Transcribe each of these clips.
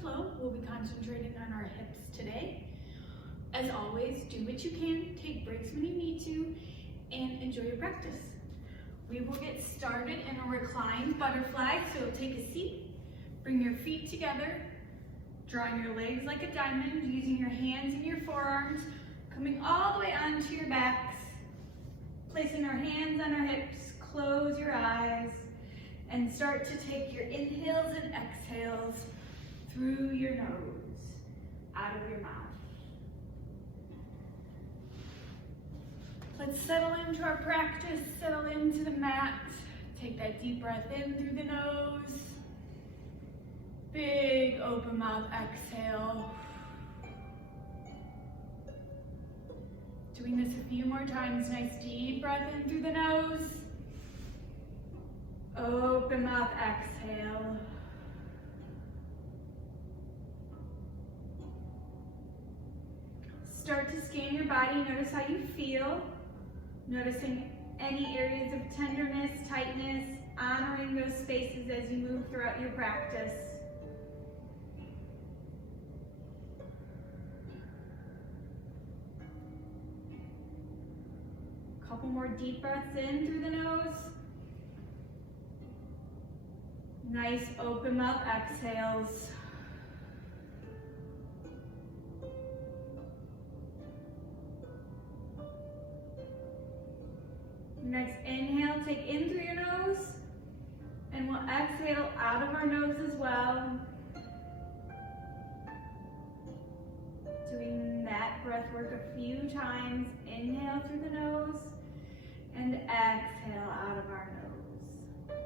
flow. We'll be concentrating on our hips today. As always, do what you can, take breaks when you need to, and enjoy your practice. We will get started in a reclined butterfly, so take a seat, bring your feet together, drawing your legs like a diamond, using your hands and your forearms, coming all the way onto your backs, placing our hands on our hips, close your eyes, and start to take your inhales and exhales through your nose, out of your mouth. Let's settle into our practice, settle into the mat. Take that deep breath in through the nose. Big open mouth exhale. Doing this a few more times. Nice deep breath in through the nose. Open mouth exhale. Start to scan your body. Notice how you feel. Noticing any areas of tenderness, tightness, honoring those spaces as you move throughout your practice. Couple more deep breaths in through the nose. Nice open mouth exhales. Next inhale, take in through your nose, and we'll exhale out of our nose as well. Doing that breath work a few times. Inhale through the nose, and exhale out of our nose.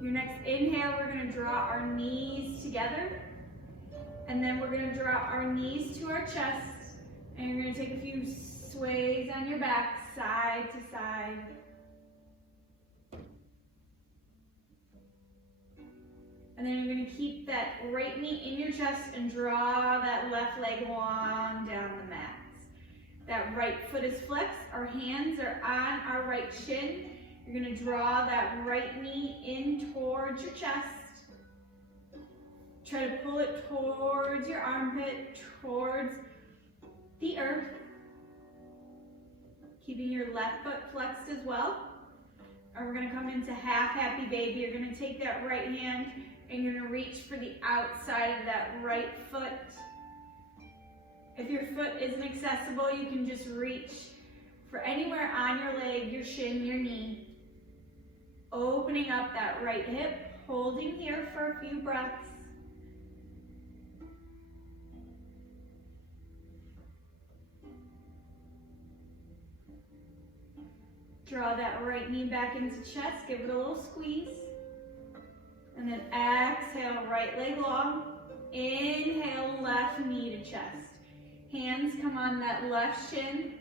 Your next inhale, we're going to draw our knees together. And then we're going to draw our knees to our chest. And you're going to take a few sways on your back, side to side. And then you're going to keep that right knee in your chest and draw that left leg long down the mat. That right foot is flexed. Our hands are on our right shin. You're going to draw that right knee in towards your chest. Try to pull it towards your armpit, towards the earth. Keeping your left foot flexed as well. And we're going to come into half happy baby. You're going to take that right hand and you're going to reach for the outside of that right foot. If your foot isn't accessible, you can just reach for anywhere on your leg, your shin, your knee. Opening up that right hip, holding here for a few breaths. Draw that right knee back into chest, give it a little squeeze. And then exhale, right leg long. Inhale, left knee to chest. Hands come on that left shin.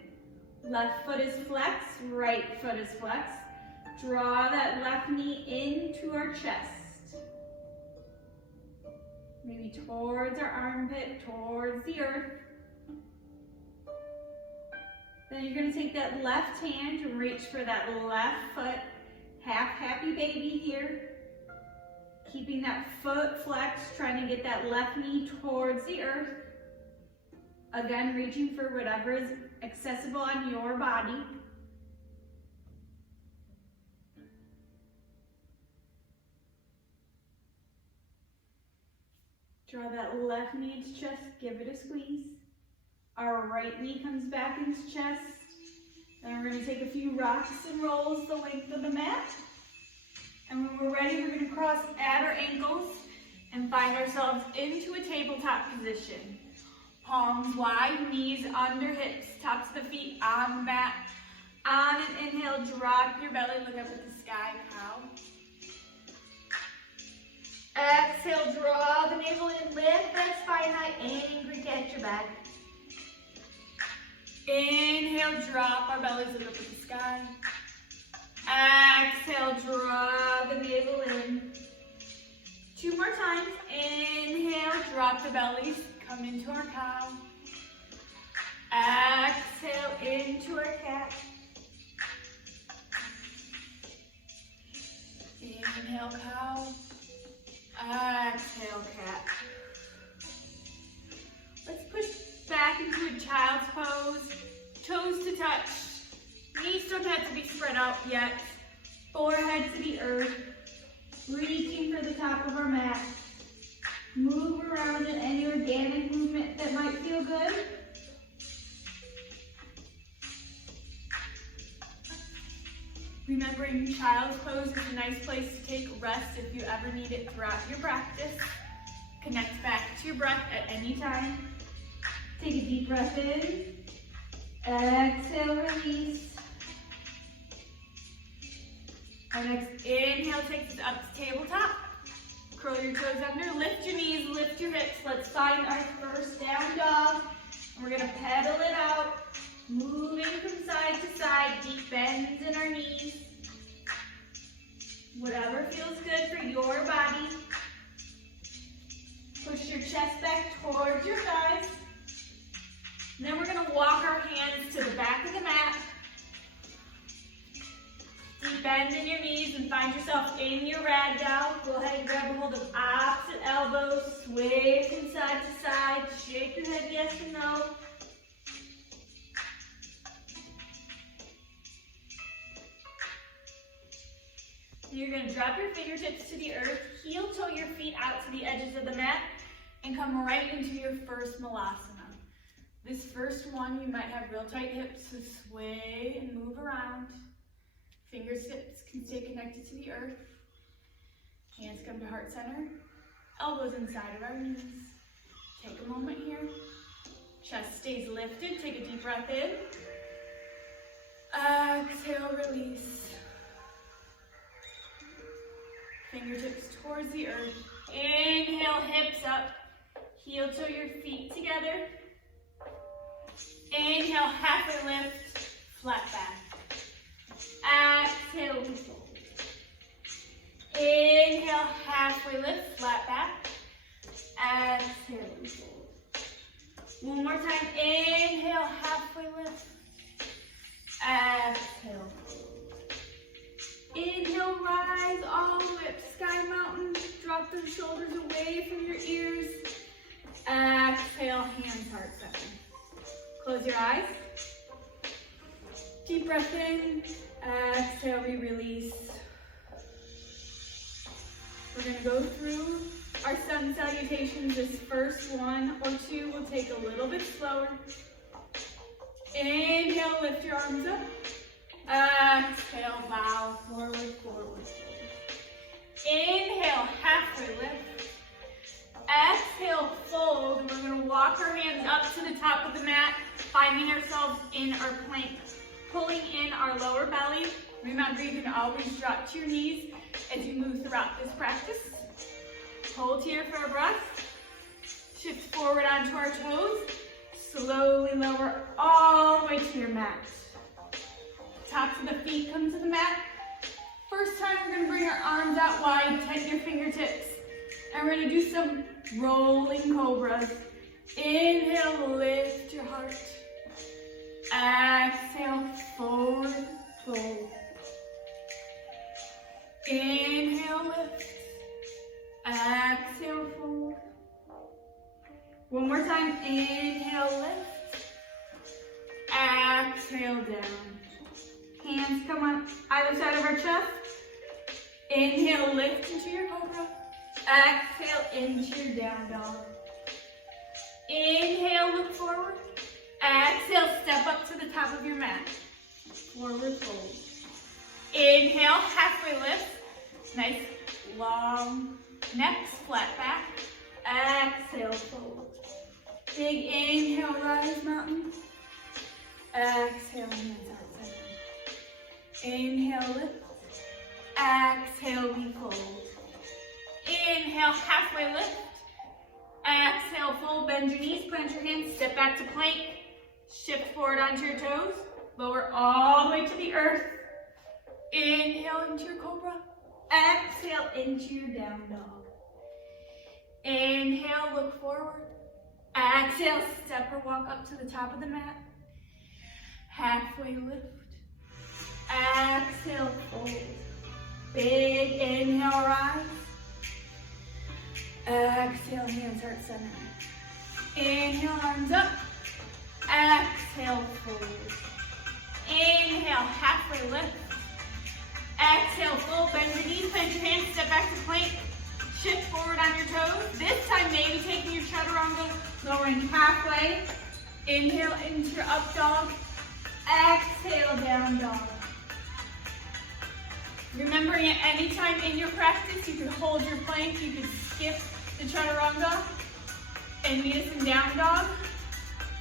Left foot is flexed, right foot is flexed. Draw that left knee into our chest. Maybe towards our armpit, towards the earth. Then you're going to take that left hand and reach for that left foot. Half happy baby here. Keeping that foot flexed, trying to get that left knee towards the earth. Again, reaching for whatever is accessible on your body. Draw that left knee to chest, give it a squeeze. Our right knee comes back into chest. Then we're going to take a few rocks and rolls the length of the mat. And when we're ready, we're going to cross at our ankles and find ourselves into a tabletop position. Palms wide, knees under hips, tops of the feet on the mat. On an inhale, drop your belly, look up at the sky, cow. Exhale, draw the navel in, lift that spine high, angry catch your back. Inhale, drop our bellies, look up at the sky. Exhale, draw the navel in. Two more times. Inhale, drop the bellies, come into our cow. Exhale, into our cat. Inhale, cow. Exhale, cat. Let's push back into a child's pose. Toes to touch. Knees don't have to be spread out yet. Forehead to the earth. Reaching for the top of our mat. Move around in any organic movement that might feel good. Remembering child's pose is a nice place to take rest if you ever need it throughout your practice. Connect back to your breath at any time. Take a deep breath in. Exhale, release. Our next inhale takes us up to tabletop. Curl your toes under, lift your knees, lift your hips. Let's find our first down dog. We're gonna pedal it out, moving from side to side, deep bends in our knees. Whatever feels good for your body. Push your chest back towards your thighs. And then we're gonna walk our hands to the back of the mat. Deep bend in your knees and find yourself in your ragdoll. Go ahead and grab a hold of opposite elbows. Sway from side to side. Shake your head yes and no. You're going to drop your fingertips to the earth. Heel toe your feet out to the edges of the mat. And come right into your first Malasana. This first one, you might have real tight hips, so sway and move around. Fingertips can stay connected to the earth. Hands come to heart center. Elbows inside of our knees. Take a moment here. Chest stays lifted. Take a deep breath in. Exhale, release. Fingertips towards the earth. Inhale, hips up. Heel toe your feet together. Inhale, halfway lift. Flat back. Exhale, we fold. Inhale, halfway lift, flat back. Exhale, we fold. One more time. Inhale, halfway lift. Exhale, fold. Inhale, rise all the way up to sky mountain. Drop the shoulders away from your ears. Exhale, hands heart center. Close your eyes. Deep breath in. Exhale, we release. We're going to go through our sun salutations. This first one or two will take a little bit slower. Inhale, lift your arms up. Exhale, bow forward, forward, forward. Inhale, halfway lift. Exhale, fold. We're going to walk our hands up to the top of the mat, finding ourselves in our plank. Pulling in our lower belly. Remember, you can always drop to your knees as you move throughout this practice. Hold here for a breath. Shift forward onto our toes. Slowly lower all the way to your mat. Tops of the feet come to the mat. First time, we're going to bring our arms out wide, tighten your fingertips. And we're going to do some rolling cobras. Inhale, lift your heart. Exhale, forward, fold. Inhale, lift. Exhale, fold. One more time. Inhale, lift. Exhale, down. Hands come on either side of our chest. Inhale, lift into your cobra. Exhale, into your down dog. Inhale, look forward. Exhale, step up to the top of your mat. Forward fold. Inhale, halfway lift. Nice long neck, flat back. Exhale, fold. Big inhale, rise mountain. Exhale, hands out center. Inhale, lift. Exhale, we fold. Inhale, halfway lift. Exhale, fold, bend your knees, plant your hands, step back to plank. Shift forward onto your toes. Lower all the way to the earth. Inhale into your cobra. Exhale into your down dog. Inhale, look forward. Exhale, step or walk up to the top of the mat. Halfway lift. Exhale, fold. Big inhale, rise. Exhale, hands heart center. Inhale, arms up. Exhale, fold. Inhale, halfway lift. Exhale, fold, bend your knees, plant your hands, step back to plank. Shift forward on your toes. This time, maybe taking your chaturanga, lowering halfway. Inhale into your up dog. Exhale, down dog. Remembering at any time in your practice, you can hold your plank, you can skip the chaturanga and meet us in down dog.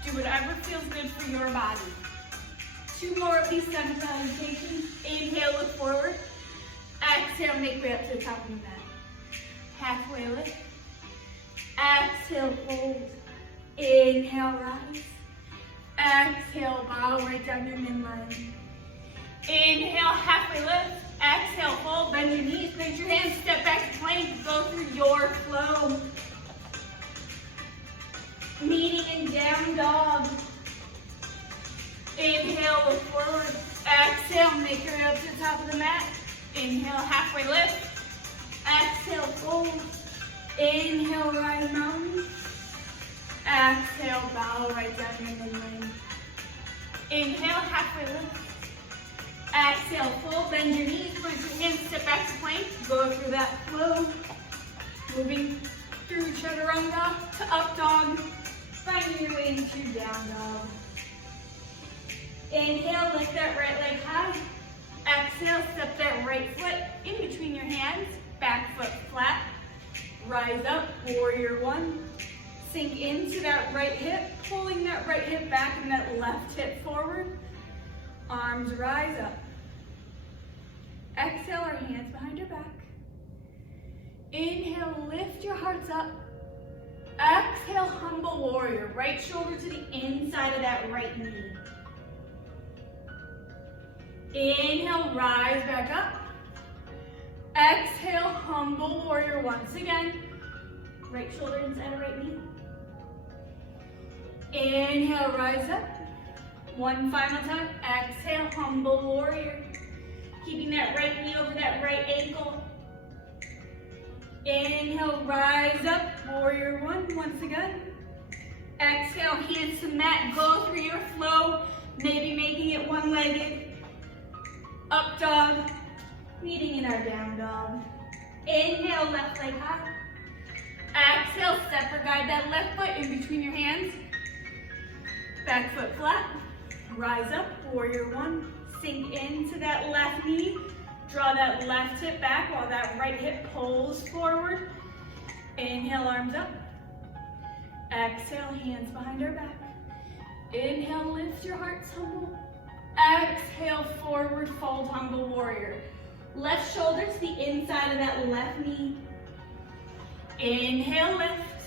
Do whatever feels good for your body. 2 more of these salutations. Inhale, look forward. Exhale, make way up to the top of the mat. Halfway lift. Exhale, fold. Inhale, rise. Exhale, bow right down your midline. Inhale, halfway lift. Exhale, fold, bend your knees, bend your hands, step back to plank, go through your flow. Meeting in down dog. Inhale, look forward. Exhale, make your way up to the top of the mat. Inhale, halfway lift. Exhale, fold. Inhale, rise mountain. Exhale, bow right down your midline. Inhale, halfway lift. Exhale, fold, bend your knees, point your hands, step back to plank. Go through that flow. Moving through chaturanga to up dog. Finding your way into down dog. Inhale, lift that right leg high. Exhale, step that right foot in between your hands. Back foot flat. Rise up, warrior one. Sink into that right hip, pulling that right hip back and that left hip forward. Arms rise up. Exhale, our hands behind your back. Inhale, lift your hearts up. Exhale, humble warrior. Right shoulder to the inside of that right knee. Inhale, rise back up. Exhale, humble warrior once again. Right shoulder inside of right knee. Inhale, rise up. One final time. Exhale, humble warrior. Keeping that right knee over that right ankle. Inhale, rise up. Warrior one once again. Exhale, hands to mat. Go through your flow. Maybe making it one-legged. Up dog. Meeting in our down dog. Inhale, left leg high. Exhale, step or guide that left foot in between your hands. Back foot flat. Rise up, warrior one. Sink into that left knee. Draw that left hip back while that right hip pulls forward. Inhale, arms up. Exhale, hands behind our back. Inhale, lift your hearts, humble. Exhale, forward fold, humble warrior. Left shoulder to the inside of that left knee. Inhale, lift.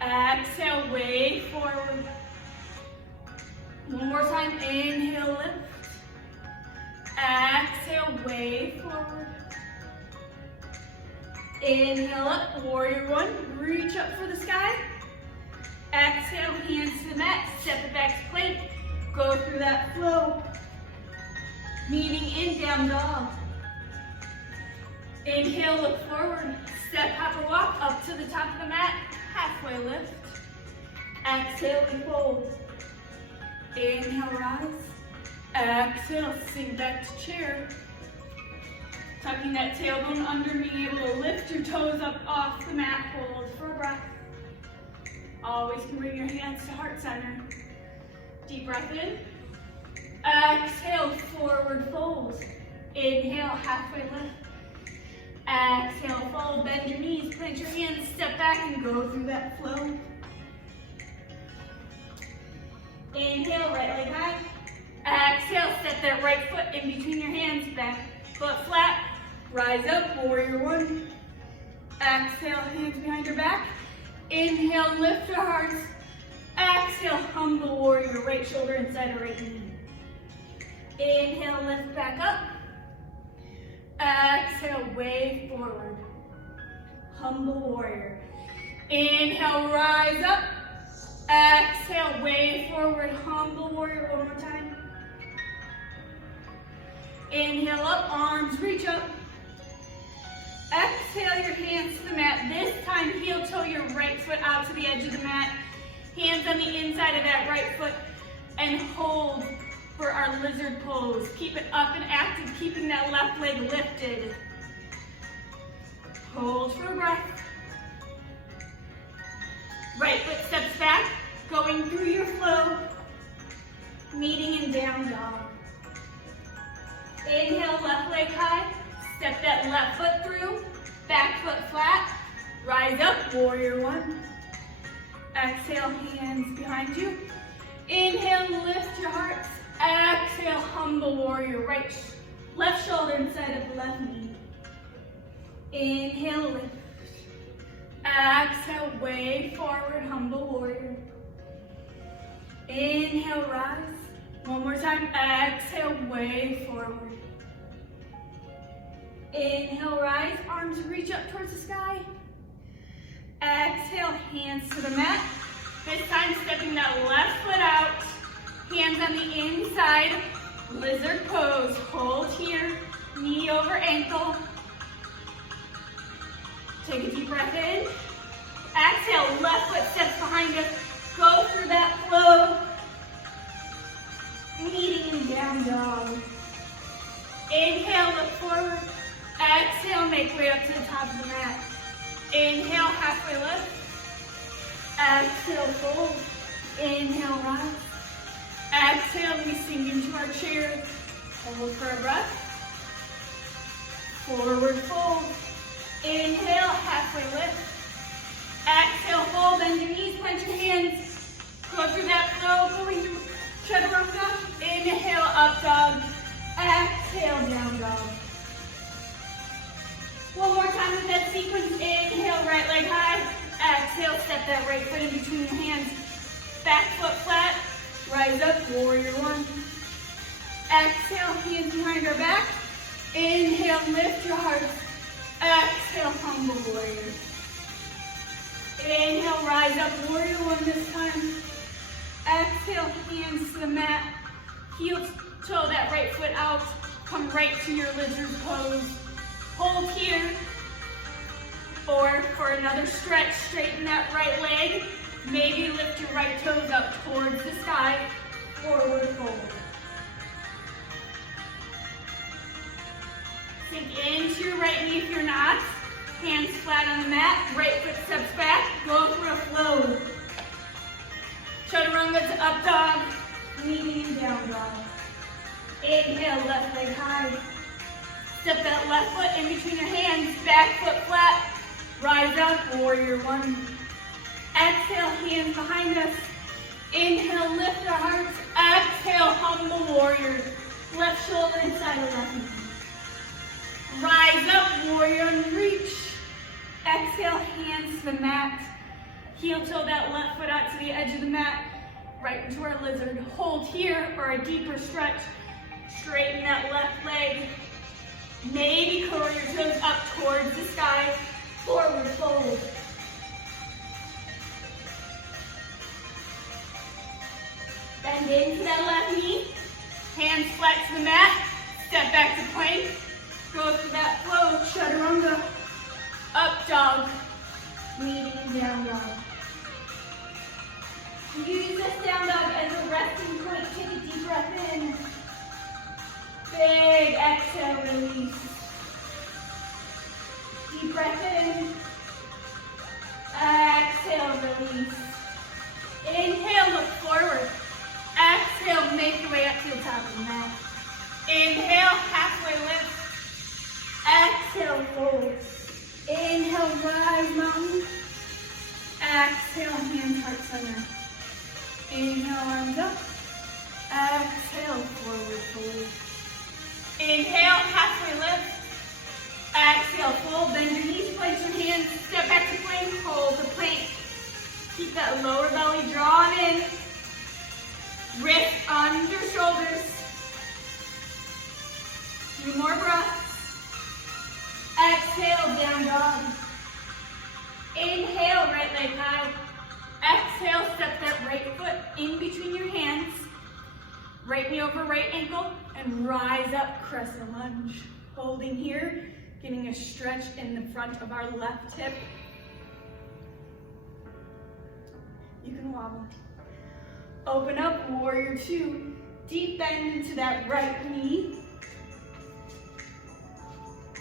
Exhale, way forward. One more time, inhale, lift. Exhale, way forward. Inhale up, warrior one. Reach up for the sky. Exhale, hands to the mat. Step it back to plank. Go through that flow. Meeting in down dog. Inhale, look forward. Step, hop, or walk up to the top of the mat. Halfway lift. Exhale, and fold. Inhale, rise. Exhale, sink back to chair. Tucking that tailbone under, being able to lift your toes up off the mat. Hold for a breath. Always can bring your hands to heart center. Deep breath in. Exhale, forward fold. Inhale, halfway lift. Exhale, fold, bend your knees, plant your hands, step back and go through that flow. Inhale, right leg high. Exhale, step that right foot in between your hands, back foot flat. Rise up, warrior one. Exhale, hands behind your back. Inhale, lift your hearts. Exhale, humble warrior, right shoulder inside of right knee. Inhale, lift back up. Exhale, way forward. Humble warrior. Inhale, rise up. Exhale, way forward, humble warrior. One more time. Inhale up, arms reach up. Exhale your hands to the mat. This time, heel toe your right foot out to the edge of the mat. Hands on the inside of that right foot and hold for our lizard pose. Keep it up and active, keeping that left leg lifted. Hold for a breath. Right foot steps back, going through your flow, meeting in down dog. Inhale, left leg high, step that left foot through, back foot flat, rise up, warrior one. Exhale, hands behind you. Inhale, lift your heart. Exhale, humble warrior, right, left shoulder inside of the left knee. Inhale, lift. Exhale, way forward, humble warrior. Inhale, rise. One more time, exhale, way forward. Inhale, rise, arms reach up towards the sky. Exhale, hands to the mat. This time, stepping that left foot out. Hands on the inside, lizard pose. Hold here, knee over ankle. Take a deep breath in. Exhale, left foot steps behind us. Go through that flow. Meeting in down dog. Inhale, look forward. Exhale, make way up to the top of the mat. Inhale, halfway lift. Exhale, fold. Inhale, rise. Exhale, we sink into our chair. Hold for a breath. Forward fold. Inhale, halfway lift. Exhale, fold, bend your knees, plant your hands. Go through that flow, going through chaturanga. Inhale, up dog. Exhale, down dog. One more time with that sequence. Inhale, right leg high. Exhale, step that right foot in between your hands. Back foot flat. Rise up, warrior one. Exhale, hands behind our back. Inhale, lift your heart. Exhale, humble warrior. Inhale, rise up, warrior one this time. Exhale, hands to the mat. Heel toe that right foot out. Come right to your lizard pose. Hold here. Or for another stretch, straighten that right leg. Maybe lift your right toes up towards the sky. Forward fold. Sink into your right knee if you're not. Hands flat on the mat. Right foot steps back. Go through a flow. Chaturanga to up dog. Meeting in down dog. Inhale, left leg high. Step that left foot in between your hands. Back foot flat. Rise up, warrior one. Exhale, hands behind us. Inhale, lift our hearts. Exhale, humble warrior. Left shoulder inside of left knee. Rise up, warrior, and reach. Exhale, hands to the mat. Heel toe that left foot out to the edge of the mat. Right into our lizard. Hold here for a deeper stretch. Straighten that left leg. Maybe curl your toes up towards the sky. Forward fold. Bend into that left knee. Hands flat to the mat. Step back to plank. Go through that flow. Chaturanga. Up dog. Meeting in down dog. Use this down dog as a resting point. Take a deep breath in. Big exhale, release. Deep breath in. Exhale, release. Inhale, look forward. Exhale, make your way up to the top of the mat. Inhale, halfway lift. Exhale, fold. Inhale, rise mountain. Exhale, hand heart center. Inhale, arms up. Exhale, forward fold. Inhale, halfway lift. Exhale, fold, bend your knees, place your hands, step back to plank, hold the plank. Keep that lower belly drawn in. Wrist under shoulders. 2 more breaths. Exhale, down dog. Inhale, right leg high. Exhale, step that right foot in between your hands. Right knee over right ankle and rise up, crescent lunge. Holding here, Getting a stretch in the front of our left hip. You can wobble. Open up, warrior two. Deep bend into that right knee.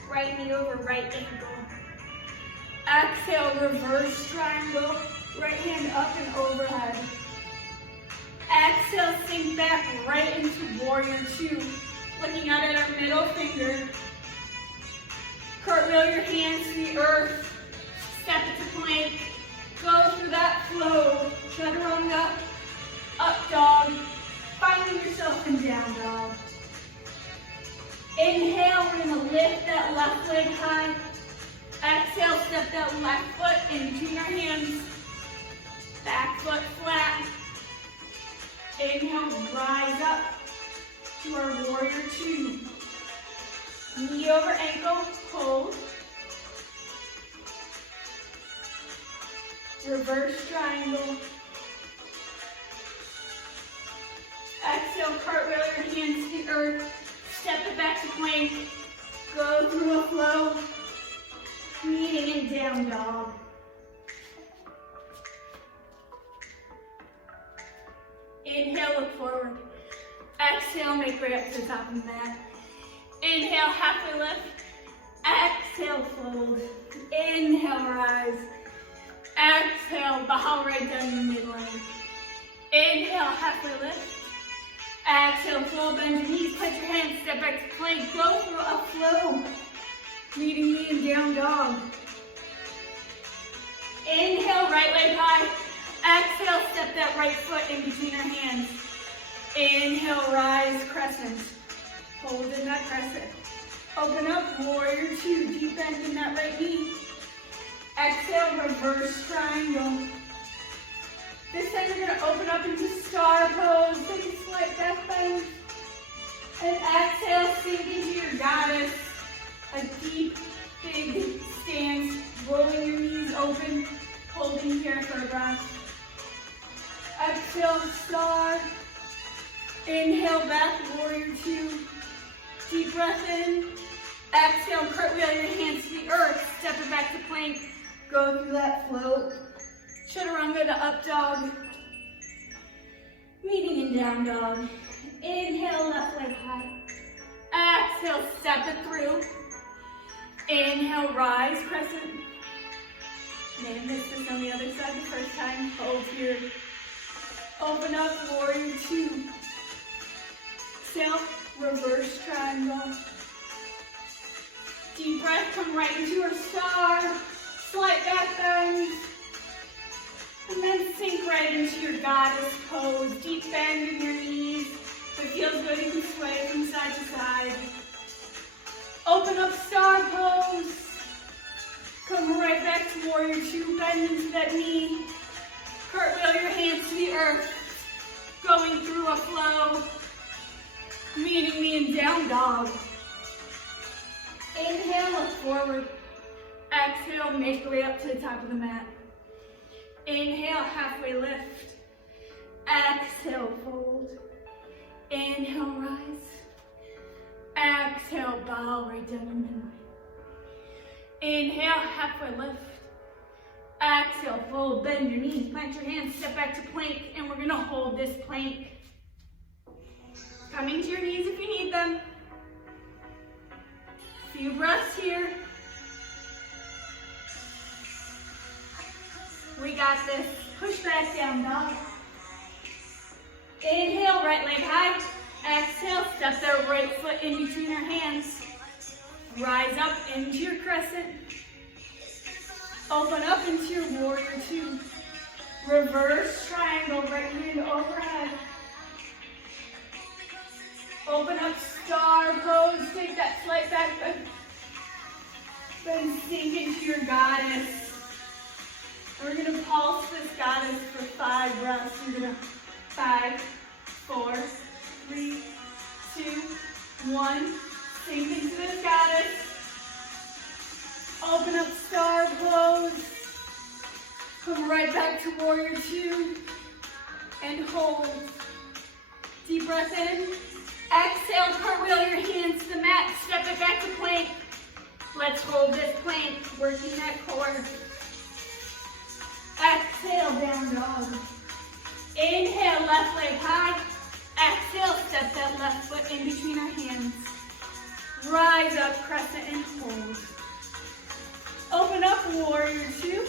Right knee over right ankle. Exhale, reverse triangle. Right hand up and overhead. Exhale, sink back right into warrior two. Looking out at our middle finger. Cartwheel your hands to the earth. Step into plank. Go through that flow. Chaturanga. Up dog. Finding yourself in down dog. Inhale, we're going to lift that left leg high. Exhale, step that left foot in between our hands. Back foot flat. Inhale, rise up to our warrior two. Knee over ankle, hold. Reverse triangle. Exhale, cartwheel your hands to the earth. Step it back to plank. Go through a flow. Meeting in down dog. Inhale, look forward. Exhale, make way up to the top of the mat. Inhale, halfway lift. Exhale, fold. Inhale, rise. Exhale, bow right down your midline. Inhale, halfway lift. Exhale, flow, bend your knees, touch your hands, step back to plank. Go through a flow. Meeting me in down dog. Inhale, right leg high. Exhale, step that right foot in between our hands. Inhale, rise, crescent. Hold in that crescent. Open up, warrior two. Deep bend in that right knee. Exhale, reverse triangle. This time you're going to open up into star pose. Take a slight back bend. And exhale, sink into your goddess. A deep, big stance. Rolling your knees open. Holding here for a breath. Exhale, star. Inhale, back, warrior two. Deep breath in. Exhale, cartwheel your hands to the earth. Step it back to plank. Go through that float. Chaturanga to up dog. Meeting in down dog. Inhale, left leg high. Exhale, step it through. Inhale, rise, crescent. May have missed this on the other side the first time. Hold here. Open up, warrior two. Exhale, reverse triangle. Deep breath, come right into our star. Slight back bend. And then sink right into your goddess pose. Deep bend in your knees. If it feels good, you can sway from side to side. Open up star pose. Come right back to warrior two. Bend into that knee. Cartwheel your hands to the earth. Going through a flow. Meeting me in down dog. Inhale, look forward. Exhale, make your way up to the top of the mat. Inhale, halfway lift. Exhale, fold. Inhale, rise. Exhale, bow right down your midline. Inhale, halfway lift. Exhale, fold, bend your knees, plant your hands, step back to plank, and we're gonna hold this plank. Coming to your knees if you need them. Few breaths here. We got this. Push back down dog. Inhale, right leg high. Exhale, step that right foot in between our hands. Rise up into your crescent. Open up into your warrior two. Reverse triangle, right hand overhead. Open up star pose. Take that slight back bend. Then sink into your goddess. We're gonna pulse this goddess for 5 breaths. You're gonna 5, 4, 3, 2, 1. Sink into this goddess. Open up star pose. Come right back to warrior two. And hold. Deep breath in. Exhale, cartwheel your hands to the mat. Step it back to plank. Let's working that core. Exhale, down dog. Inhale, left leg high. Exhale, step that left foot in between our hands. Rise up, crescent, and hold. Open up, warrior two.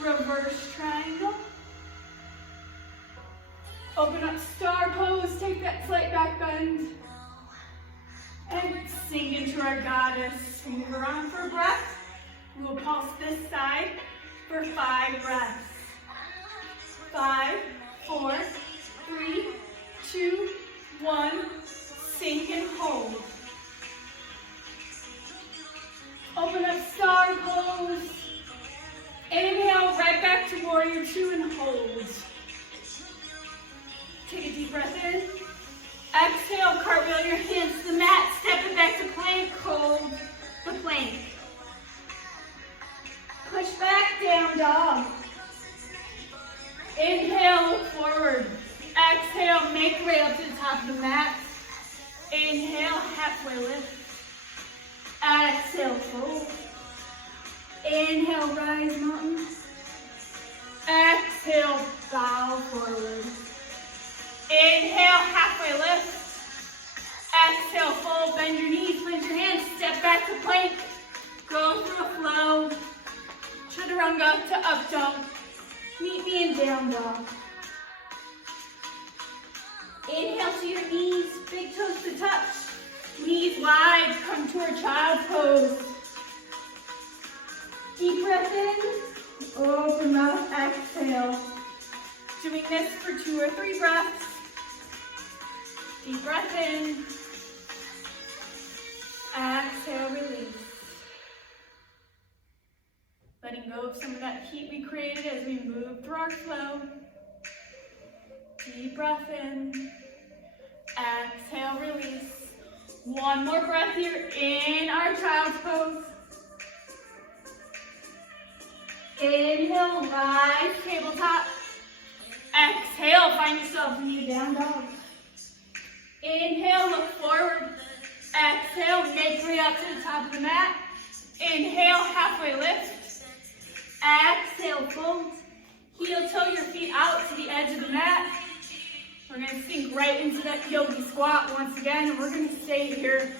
Reverse triangle. Open up, star pose. Take that slight back bend. And sink into our goddess. Move around for a breath. We'll pulse this side for 5 breaths. 5, 4, 3, 2, 1. Sink and hold. Open up, star pose. Inhale, right back to warrior two and hold. Take a deep breath in. Exhale, cartwheel your hands to the mat. Step it back to plank. Hold the plank. Push back, down dog. Inhale, look forward. Exhale, make your way up to the top of the mat. Inhale, halfway lift. Exhale, fold. Inhale, rise mountain. Exhale, bow forward. Inhale, halfway lift. Exhale, fold, bend your knees, plant your hands, step back to plank. Go through a flow. Chaturanga to up dog. Meet me in down dog. Inhale to your knees, big toes to touch. Knees wide, come to our child's pose. Deep breath in, open mouth, exhale. Doing this for 2 or 3 breaths. Deep breath in. Exhale, release. Letting go of some of that heat we created as we move through our flow. Deep breath in. Exhale, release. 1 more breath here in our child's pose. Inhale, rise, tabletop. Exhale, find yourself in your down dog. Inhale, look forward. Exhale, make your way up to the top of the mat. Inhale, halfway lift. Exhale, fold. Heel toe your feet out to the edge of the mat. We're going to sink right into that Yogi Squat once again, and we're going to stay here,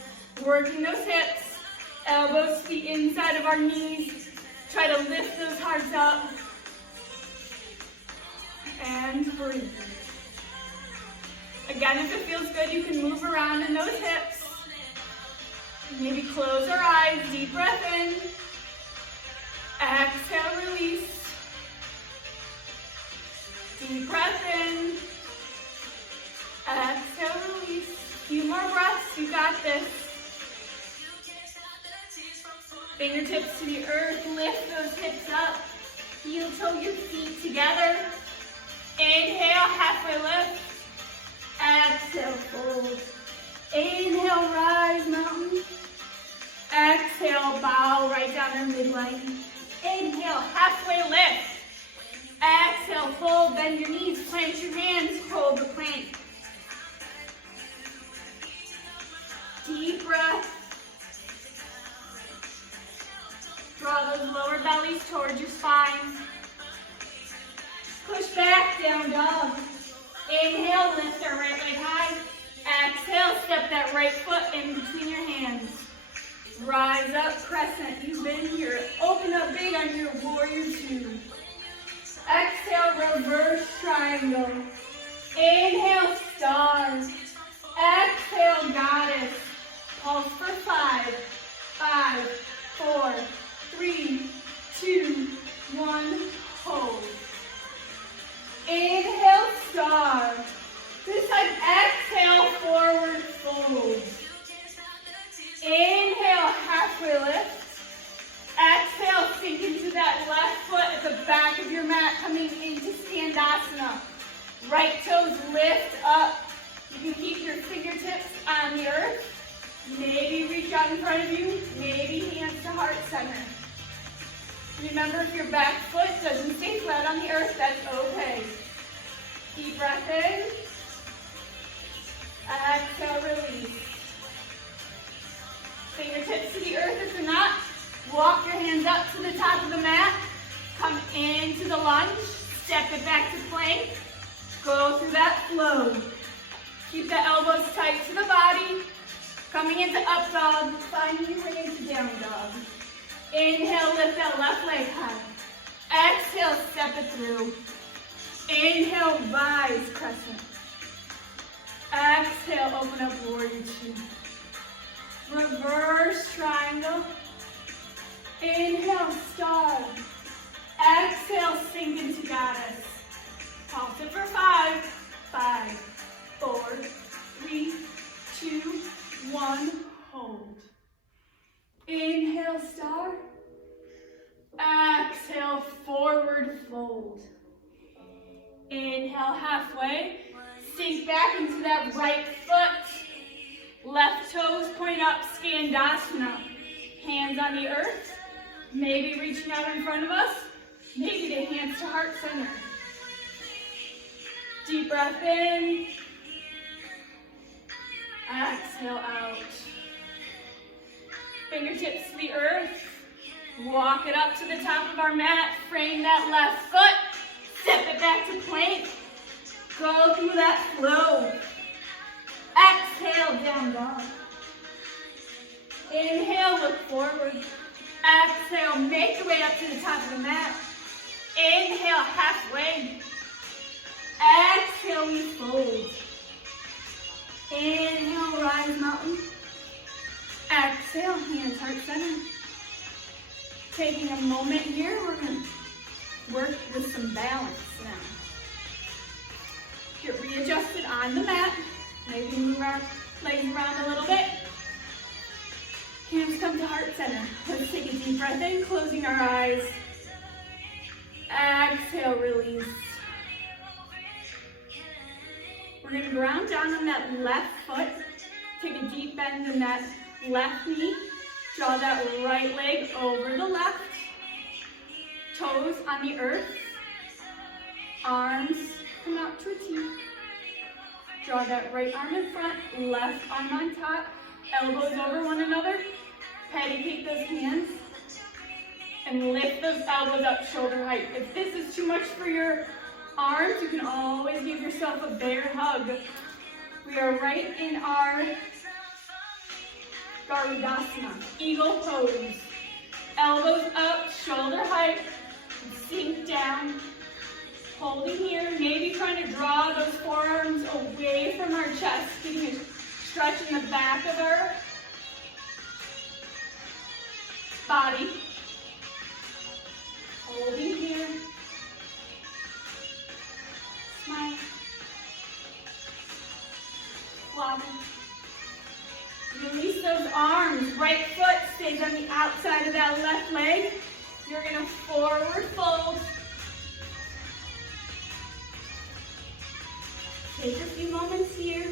working those hips, elbows to the inside of our knees. Try to lift those hearts up. And breathe. Again, if it feels good, you can move around in those hips. Maybe close our eyes, deep breath in. Exhale, release. Deep breath in. Exhale, release. Few more breaths, you got this. Fingertips to the earth, lift those hips up. Heel toe your feet together. Inhale, halfway lift. Exhale, fold. Inhale, rise, mountain. Exhale, bow right down our midline. Inhale, halfway lift. Exhale, fold, bend your knees, plant your hands, hold the plank. Deep breath. Draw those lower bellies towards your spine. Push back, down dog. Inhale, lift our right leg high. Exhale, step that right foot in between your hands. Rise up, crescent. You've been here. Open up big on your warrior two. Exhale, reverse triangle. Inhale, star. Exhale, goddess. Pulse for 5, 5, 4, 3, 2, 1, hold. Inhale, star. This time, exhale, forward fold. Inhale, halfway lift. Exhale, sink into that left foot at the back of your mat, coming into Standasana. Right toes lift up. You can keep your fingertips on the earth. Maybe reach out in front of you. Maybe hands to heart center. Remember, if your back foot doesn't stay flat on the earth, that's okay. Deep breath in. Exhale, release. Fingertips to the earth. If you're not, walk back to plank. Go through that flow. Keep the elbows tight to the body. Coming into up dog, finding your way into down dog. Inhale, lift that left leg high. Exhale, step it through. Inhale, rise, crescent. Exhale, open up, warrior two. Reverse triangle. Inhale, star. Exhale, sink into goddess. Pulse it for 5. 5, 4, 3, 2, 1. Hold. Inhale, star. Exhale, forward fold. Inhale, halfway. Sink back into that right foot. Left toes point up, Skandasana. Hands on the earth. Maybe reaching out in front of us. Maybe the hands to heart center. Deep breath in. Exhale out. Fingertips to the earth. Walk it up to the top of our mat. Frame that left foot. Step it back to plank. Go through that flow. Exhale, down dog. Inhale, look forward. Exhale, make your way up to the top of the mat. Inhale, halfway. Exhale, we fold. Inhale, rise mountain. Exhale, hands heart center. Taking a moment here, we're going to work with some balance now. Get readjusted on the mat. Maybe move our legs around a little bit. Hands come to heart center. Let's take a deep breath in, closing our eyes. Exhale, release. We're going to ground down on that left foot. Take a deep bend in that left knee. Draw that right leg over the left. Toes on the earth. Arms come out to a T. Draw that right arm in front, left arm on top. Elbows over one another. Pedicate those hands. And lift those elbows up shoulder height. If this is too much for your arms, you can always give yourself a bear hug. We are right in our Garudasana, eagle pose. Elbows up, shoulder height, sink down. Holding here, maybe trying to draw those forearms away from our chest, getting a stretch in the back of our body. Holding here. Smile. Wobble. Release those arms. Right foot stays on the outside of that left leg. You're going to forward fold. Take a few moments here.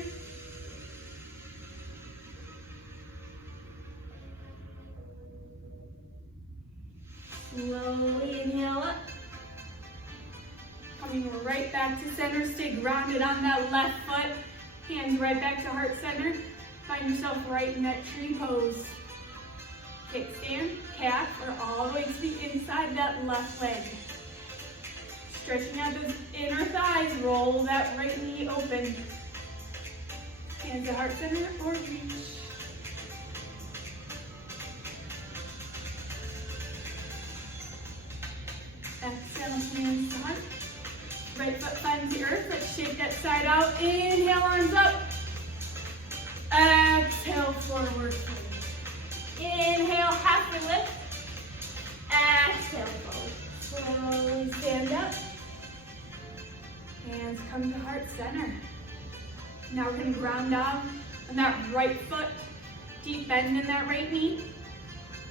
Slowly inhale up. Coming right back to center. Stay grounded on that left foot. Hands right back to heart center. Find yourself right in that tree pose. Kickstand, calf, or all the way to the inside of that left leg. Stretching out those inner thighs, roll that right knee open. Hands to heart center or reach. Exhale, hands to heart. Right foot finds the earth. Let's shake that side out. Inhale, arms up. Exhale, forward fold. Inhale, halfway lift. Exhale, fold. Slowly stand up. Hands come to heart center. Now we're going to ground down on that right foot. Deep bend in that right knee.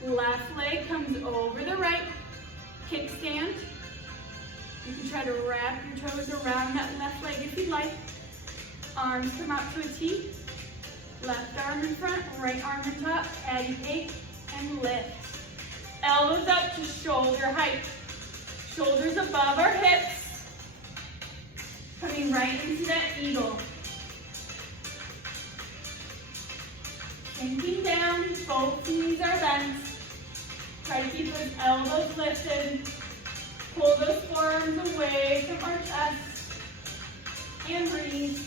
Left leg comes over the right. Kickstand. You can try to wrap your toes around that left leg if you'd like. Arms come out to a T. Left arm in front, right arm in top. Patty cake and lift. Elbows up to shoulder height. Shoulders above our hips. Coming right into that eagle. Sinking down, both knees are bent. Try to keep those elbows lifted. Pull those forearms away from our chest and breathe.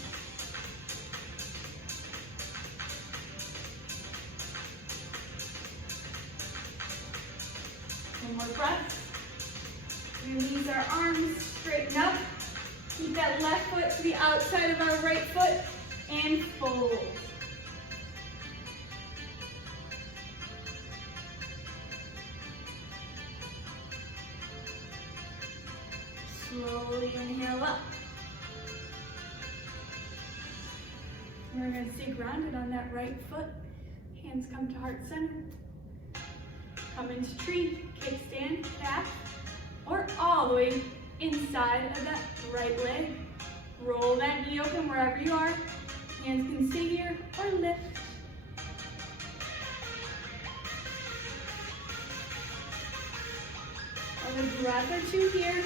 One more breath. Release our arms, straighten up. Keep that left foot to the outside of our right foot and fold. Slowly inhale up. We're going to stay grounded on that right foot. Hands come to heart center. Come into tree, kickstand, back, or all the way inside of that right leg. Roll that knee open wherever you are. Hands can stay here or lift. Another breath or two here.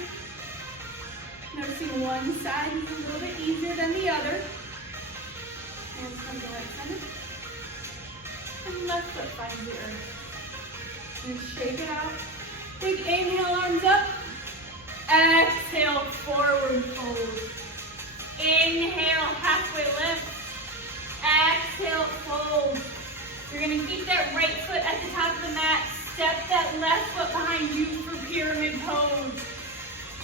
Noticing one side is a little bit easier than the other. Hands come to right center. And left foot finds the earth. And shake it out. Big inhale, arms up. Exhale, forward fold. Inhale, halfway lift. Exhale, fold. You're going to keep that right foot at the top of the mat. Step that left foot behind you for pyramid pose.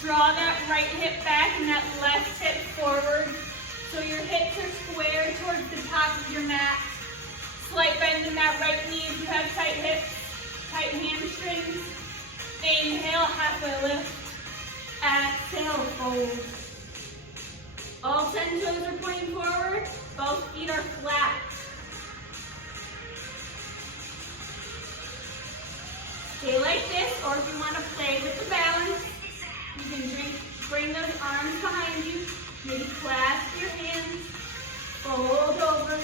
Draw that right hip back and that left hip forward. So your hips are square towards the top of your mat. Slight bend in that right knee if you have tight hips, tight hamstrings. Inhale, halfway lift. Exhale, fold. All 10 toes are pointing forward. Both feet are flat. Stay like this, or if you want to play with the balance, you can bring those arms behind you. Maybe clasp your hands. Fold over.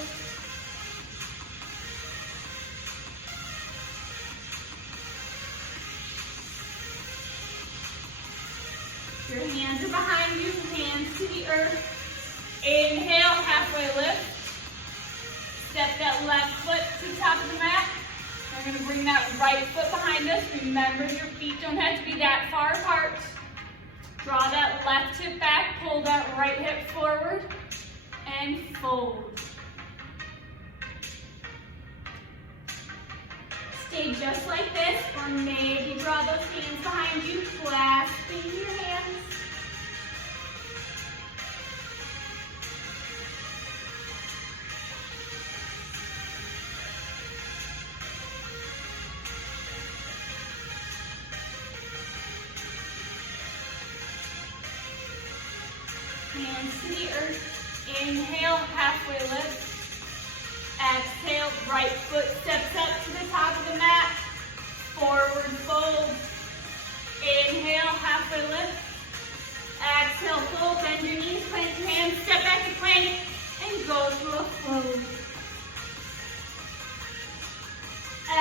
Your hands are behind you, hands to the earth. Inhale, halfway lift. Step that left foot to the top of the mat. We're going to bring that right foot behind us. Remember, your feet don't have to be that far apart. Draw that left hip back, pull that right hip forward, and fold. Stay just like this, or maybe draw those hands behind you, clasping your hands. Hands to the earth. Inhale, halfway lift. Exhale, right foot steps up to the top of the mat. Forward fold. Inhale, halfway lift. Exhale, fold, bend your knees, plant your hands, step back to plank, and go through a fold.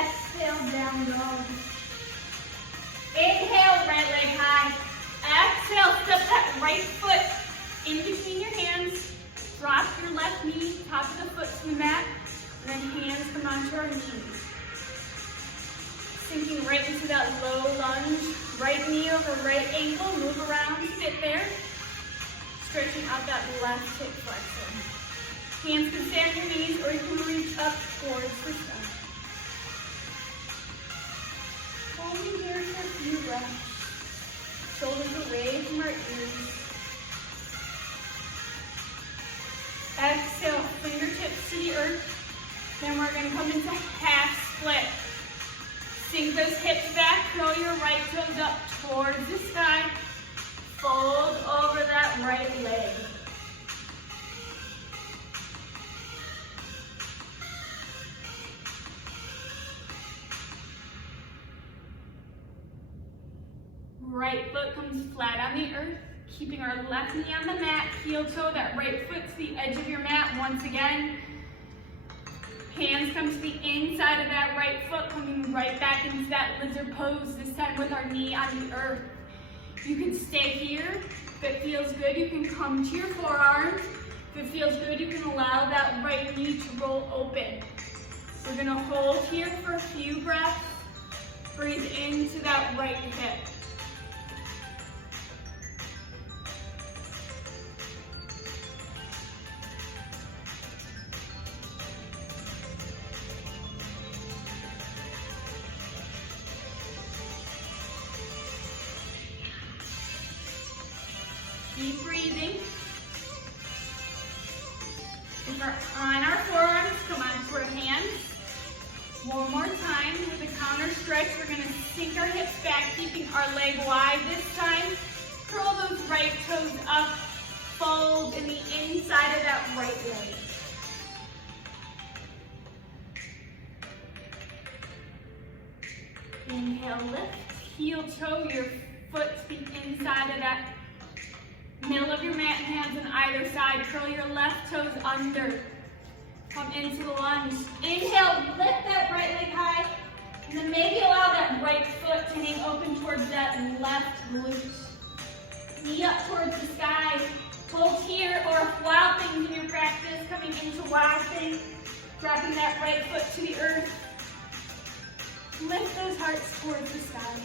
Exhale, down dog. Inhale, right leg high. Exhale, step that right foot in between your hands. Drop your left knee, top of the foot to the mat, and then hands come onto our knees. Sinking right into that low lunge. Right knee over right ankle, move around, sit there. Stretching out that left hip flexor. Hands can stay on your knees, or you can reach up towards the sky. Holding here for a few breaths. Shoulders away from our ears. Exhale, fingertips to the earth. Then we're going to come into half split. Sink those hips back, throw your right toes up towards the sky. Fold over that right leg. Right foot comes flat on the earth. Keeping our left knee on the mat, heel toe, that right foot to the edge of your mat once again. Hands come to the inside of that right foot, coming right back into that lizard pose, this time with our knee on the earth. You can stay here. If it feels good, you can come to your forearms. If it feels good, you can allow that right knee to roll open. We're gonna hold here for a few breaths. Breathe into that right hip. One more time with a counter stretch. We're going to sink our hips back, keeping our leg wide this time. Curl those right toes up, fold in the inside of that right leg. Inhale, lift, heel toe your foot to the inside of that middle of your mat, hands on either side. Curl your left toes under. Come into the lunge. Inhale, lift that right leg high. And then maybe allow that right foot to hang open towards that left glute. Knee up towards the sky. Hold here, or wild things in your practice, coming into wild things. Dropping that right foot to the earth. Lift those hearts towards the sky.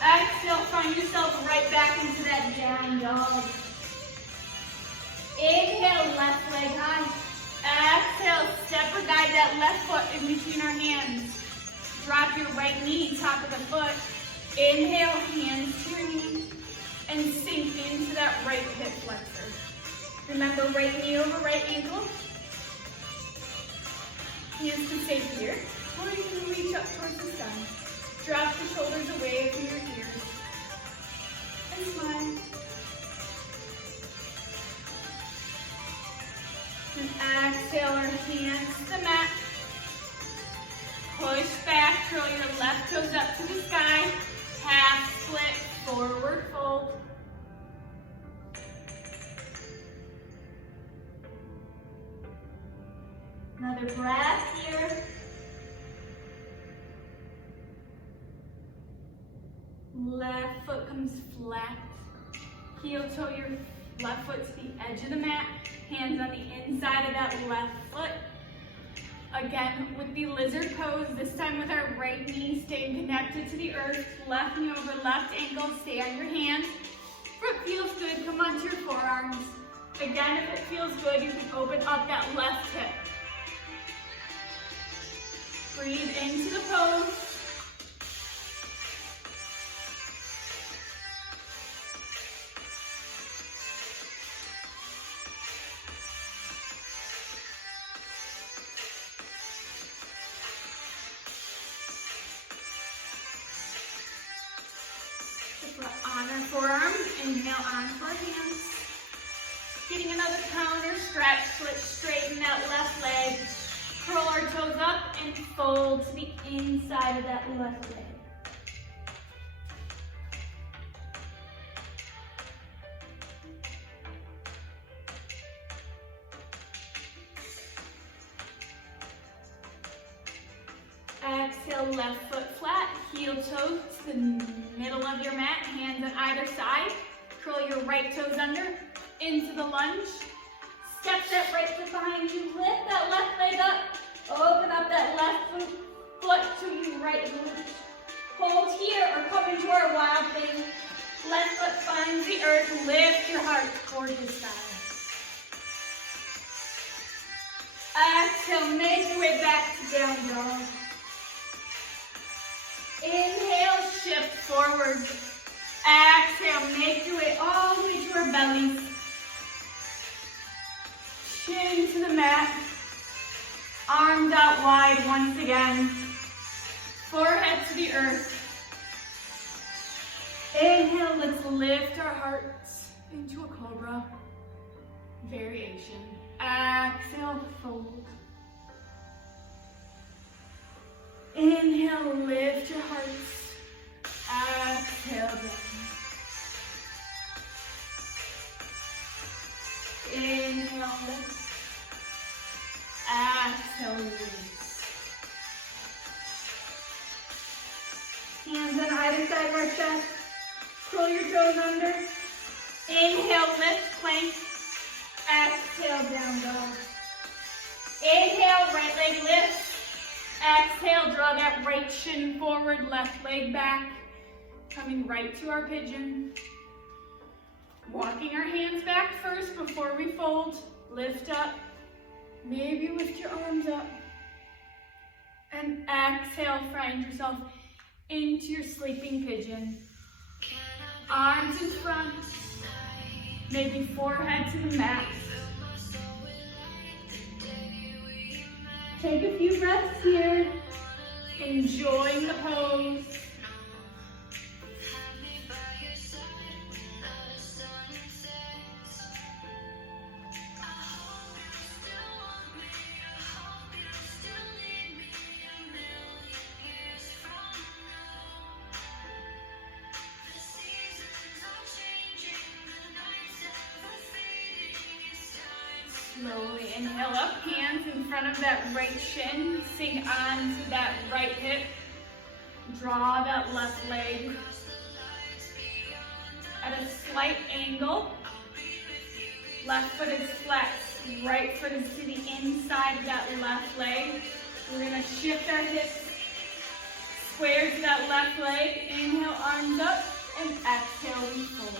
Exhale, find yourself right back into that down dog. Inhale, left leg high. Exhale, step or guide that left foot in between our hands. Drop your right knee, top of the foot. Inhale, hands to your knees, and sink into that right hip flexor. Remember, right knee over right ankle. Hands can stay here, or you can reach up towards the sky. Drop the shoulders away from your ears. And smile. And exhale our hands to the mat. Push back, curl your left toes up to the sky. Half split, forward fold. Another breath here. Left foot comes flat. Heel toe your left foot to the edge of the mat. Hands on the inside of that left foot. Again, with the lizard pose, this time with our right knee staying connected to the earth. Left knee over left ankle, stay on your hands. If it feels good, come onto your forearms. Again, if it feels good, you can open up that left hip. Breathe into the pose. On our forearms, inhale onto our hands. Getting another counter stretch, let's straighten that left leg. Curl our toes up and fold to the inside of that left leg. Exhale, left foot flat, heel toe to the middle of your mat, hands on either side. Curl your right toes under, into the lunge. Step that right foot behind you, lift that left leg up, open up that left foot to your right glute. Hold here or come into our wild thing. Left foot finds the earth, lift your heart towards the sky. Exhale, make your way back to down dog. Inhale, shift forward. Exhale, make your way all the way to our bellies. Chin to the mat. Arms out wide once again. Forehead to the earth. Inhale, let's lift our hearts into a Cobra variation. Exhale, fold. Inhale, lift your hearts. Exhale, down. Inhale, lift. Exhale, release. Hands on either side of our chest. Curl your toes under. Inhale, lift, plank. Exhale, down dog. Inhale, right leg lifts. Exhale, draw that right shin forward, left leg back. Coming right to our pigeon. Walking our hands back first before we fold. Lift up. Maybe lift your arms up. And exhale, find yourself into your sleeping pigeon. Arms in front. Maybe forehead to the mat. Take a few breaths here, enjoying the pose. Slowly inhale up, hands in front of that right shin, sink onto that right hip, draw that left leg at a slight angle, left foot is flexed, right foot is to the inside of that left leg. We're going to shift our hips, square to that left leg, inhale, arms up, and exhale, we fold.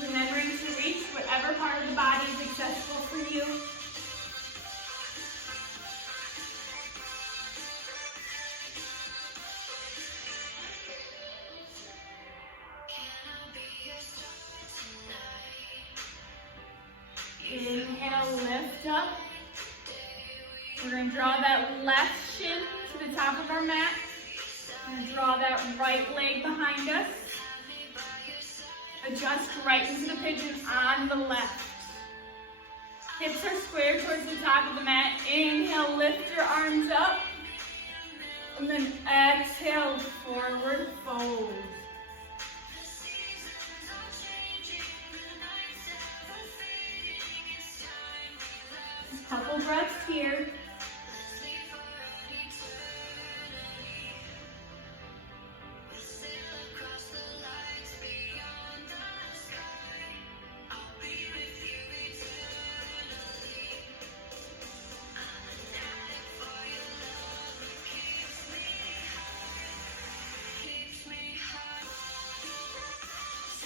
Remembering to reach whatever part of the body is accessible for you. Inhale, lift up. We're going to draw that left shin to the top of our mat. We're going to draw that right leg behind us. Adjust right into the pigeon on the left. Hips are square towards the top of the mat. Inhale, lift your arms up. And then exhale, forward fold. Couple breaths here.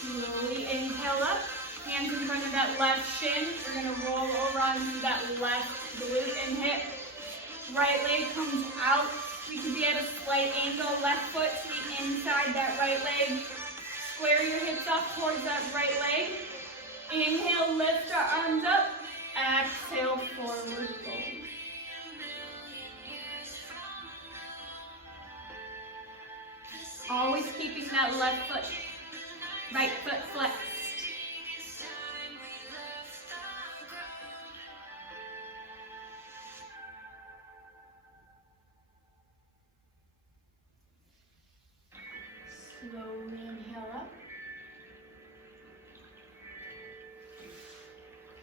Slowly inhale up, hands in front of that left shin. We're going to roll over onto that left glute and hip. Right leg comes out. We could be at a slight angle, left foot to the inside that right leg. Square your hips up towards that right leg. Inhale, lift our arms up. Exhale, forward fold. Always keeping that left foot, right foot flexed. Slowly inhale up.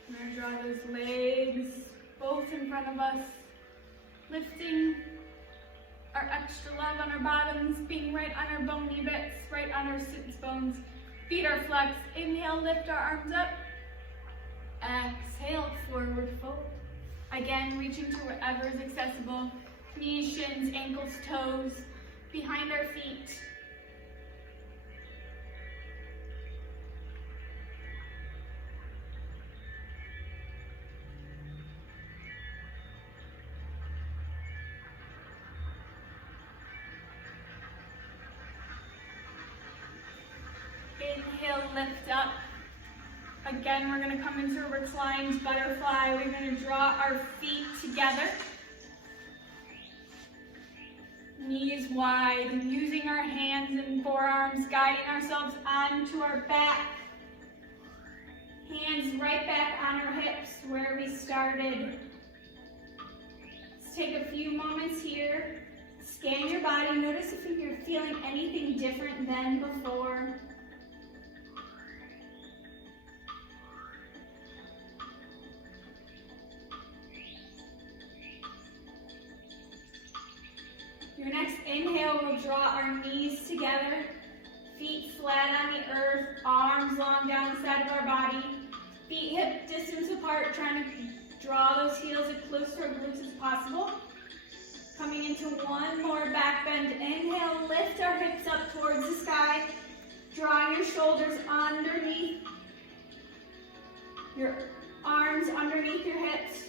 We're going to draw those legs both in front of us, lifting our extra love on our bottoms, being right on our bony bits, right on our sits bones. Feet are flexed. Inhale, lift our arms up. Exhale, forward fold. Again, reaching to wherever is accessible. Knees, shins, ankles, toes, behind our feet. Inhale, lift up. Again, we're going to come into a reclined butterfly. We're going to draw our feet together. Knees wide, using our hands and forearms, guiding ourselves onto our back. Hands right back on our hips where we started. Let's take a few moments here. Scan your body. Notice if you're feeling anything different than before. Your next inhale will draw our knees together, feet flat on the earth, arms long down the side of our body, feet hip distance apart, trying to draw those heels as close to our glutes as possible. Coming into one more back bend. Inhale, lift our hips up towards the sky, drawing your shoulders underneath, your arms underneath your hips,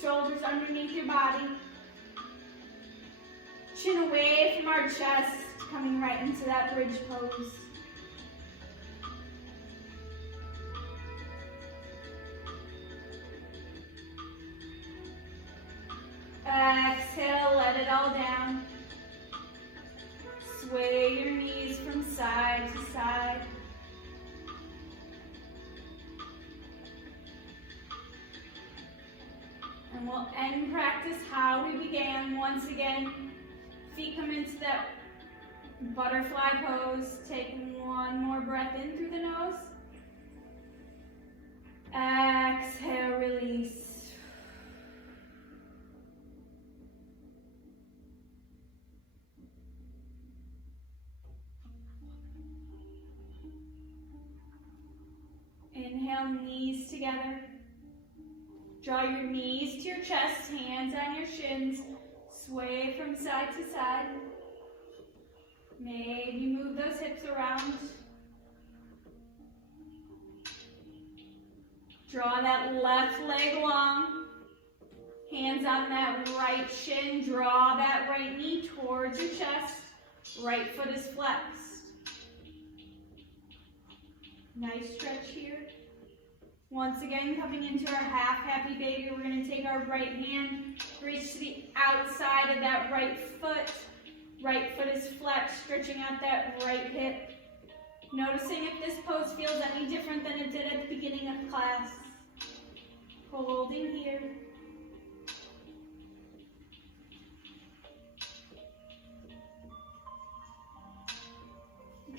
shoulders underneath your body. Chin away from our chest, coming right into that bridge pose. it all down. Sway your knees from side to side. And we'll end practice how we began. Once again, feet come into that butterfly pose. Take one more breath in through the nose. Exhale, release. Inhale, knees together. Draw your knees to your chest, hands on your shins. Sway from side to side. Maybe move those hips around. Draw that left leg long. Hands on that right shin. Draw that right knee towards your chest. Right foot is flexed. Nice stretch here. Once again, coming into our half happy baby, we're going to take our right hand, reach to the outside of that right foot. Right foot is flexed, stretching out that right hip. Noticing if this pose feels any different than it did at the beginning of class. Holding here.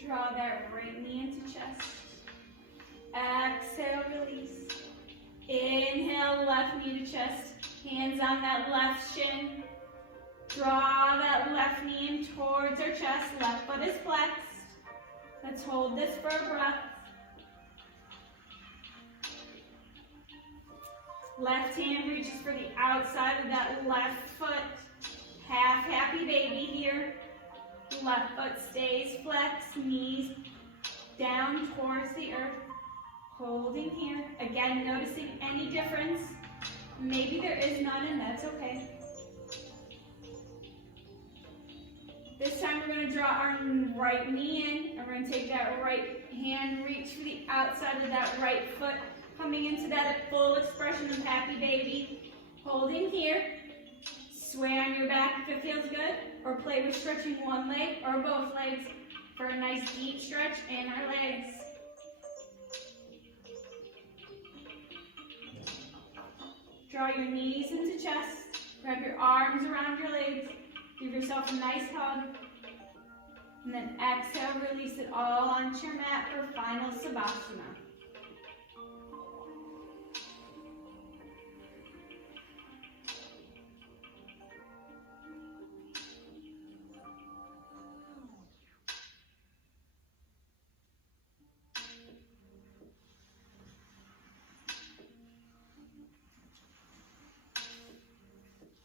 Draw that right knee into chest. Exhale, release. Inhale, left knee to chest. Hands on that left shin. Draw that left knee in towards our chest. Left foot is flexed. Let's hold this for a breath. Left hand reaches for the outside of that left foot. Half happy baby here. Left foot stays flexed. Knees down towards the earth. Holding here. Again, noticing any difference. Maybe there is none, and that's okay. This time we're going to draw our right knee in, and we're going to take that right hand, reach for the outside of that right foot, coming into that full expression of happy baby. Holding here. Sway on your back if it feels good, or play with stretching one leg or both legs for a nice deep stretch in our legs. Draw your knees into chest. Grab your arms around your legs. Give yourself a nice hug. And then exhale, release it all onto your mat for final Savasana.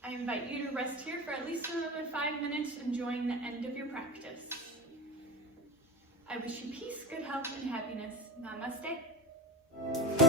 I invite you to rest here for at least another 5 minutes, enjoying the end of your practice. I wish you peace, good health, and happiness. Namaste.